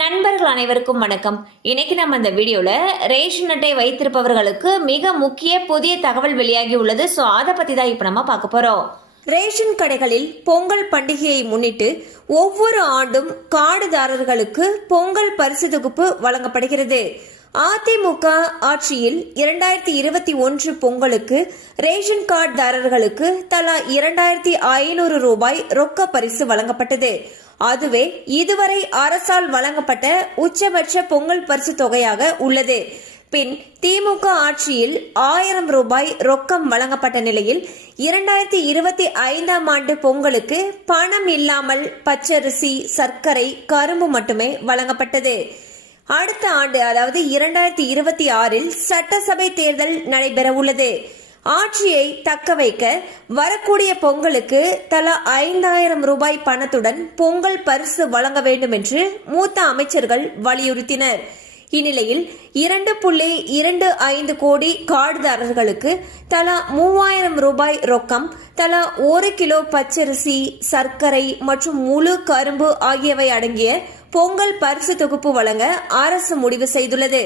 நண்பர்கள் அனைவருக்கும் வணக்கம். இன்னைக்கு நம்ம இந்த வீடியோல ரேஷன் அட்டை வைத்திருப்பவர்களுக்கு மிக முக்கிய புதிய தகவல் வெளியாகி உள்ளது. ஸோ அதை பத்தி தான் இப்ப நம்ம பார்க்க போறோம். ரேஷன் கடைகளில் பொங்கல் பண்டிகையை முன்னிட்டு ஒவ்வொரு ஆண்டும் கார்டுதாரர்களுக்கு பொங்கல் பரிசு தொகுப்பு வழங்கப்படுகிறது. அதிமுக ஆட்சியில் 2021 பொங்கலுக்கு ரேஷன் கார்டுதாரர்களுக்கு தலா 2500 ரூபாய் ரொக்க பரிசு வழங்கப்பட்டது. அதுவே இதுவரை அரசால் வழங்கப்பட்ட உச்சபட்ச பொங்கல் பரிசு தொகையாக உள்ளது. பின் திமுக ஆட்சியில் 1000 ரூபாய் ரொக்கம் வழங்கப்பட்ட நிலையில் 2025 ஆண்டு பொங்கலுக்கு பணம் இல்லாமல் பச்சரிசி, சர்க்கரை, கரும்பு மட்டுமே வழங்கப்பட்டது. அடுத்த ஆண்டு அதாவது 2026 சட்டசபை தேர்தல் நடைபெற உள்ளது. ஆட்சியை தக்க வைக்க வரக்கூடிய பொங்கலுக்கு தலா 5000 ரூபாய் பணத்துடன் பொங்கல் பரிசு வழங்க வேண்டும் என்று மூத்த அமைச்சர்கள் வலியுறுத்தினர். இந்நிலையில் 2.25 கோடி கார்டுதாரர்களுக்கு தலா 3000 ரூபாய் ரொக்கம், தலா 1 கிலோ பச்சரிசி, சர்க்கரை மற்றும் முழு கரும்பு ஆகியவை அடங்கிய பொங்கல் பரிசு தொகுப்பு வழங்க அரசு முடிவு செய்துள்ளது.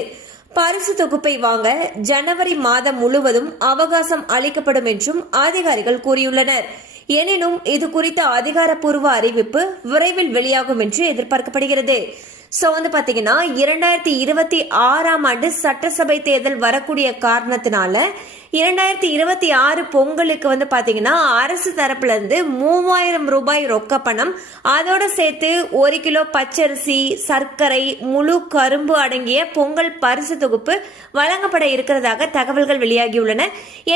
பரிசு தொகுப்பை வாங்க ஜனவரி மாதம் முழுவதும் அவகாசம் அளிக்கப்படும் என்றும் அதிகாரிகள் கூறியுள்ளனர். எனினும் இது குறித்த அதிகாரப்பூர்வ அறிவிப்பு விரைவில் வெளியாகும் என்று எதிர்பார்க்கப்படுகிறது. சோ பாத்தீங்கன்னா 2026 ஆண்டு சட்டசபை தேர்தல் வரக்கூடிய காரணத்தினால 2026 பொங்கலுக்கு பாத்தீங்கன்னா அரசு தரப்புல இருந்து 3000 ரூபாய் ரொக்க பணம், அதோட சேர்த்து 1 கிலோ பச்சரிசி, சர்க்கரை, முழு கரும்பு அடங்கிய பொங்கல் பரிசு தொகுப்பு வழங்கப்பட இருக்கிறதாக தகவல்கள் வெளியாகியுள்ளன.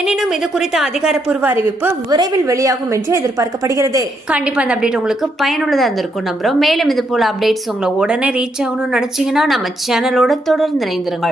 எனினும் இது குறித்த அதிகாரப்பூர்வ அறிவிப்பு விரைவில் வெளியாகும் என்று எதிர்பார்க்கப்படுகிறது. கண்டிப்பா அந்த அப்டேட் உங்களுக்கு பயனுள்ளதா இருந்திருக்கும் நம்புறோம். மேலும் இது போல அப்டேட்ஸ் உங்களை உடனே ரீச் ஆகணும்னு நினைச்சீங்கன்னா நம்ம சேனலோட தொடர்ந்து இணைந்திருங்கள்.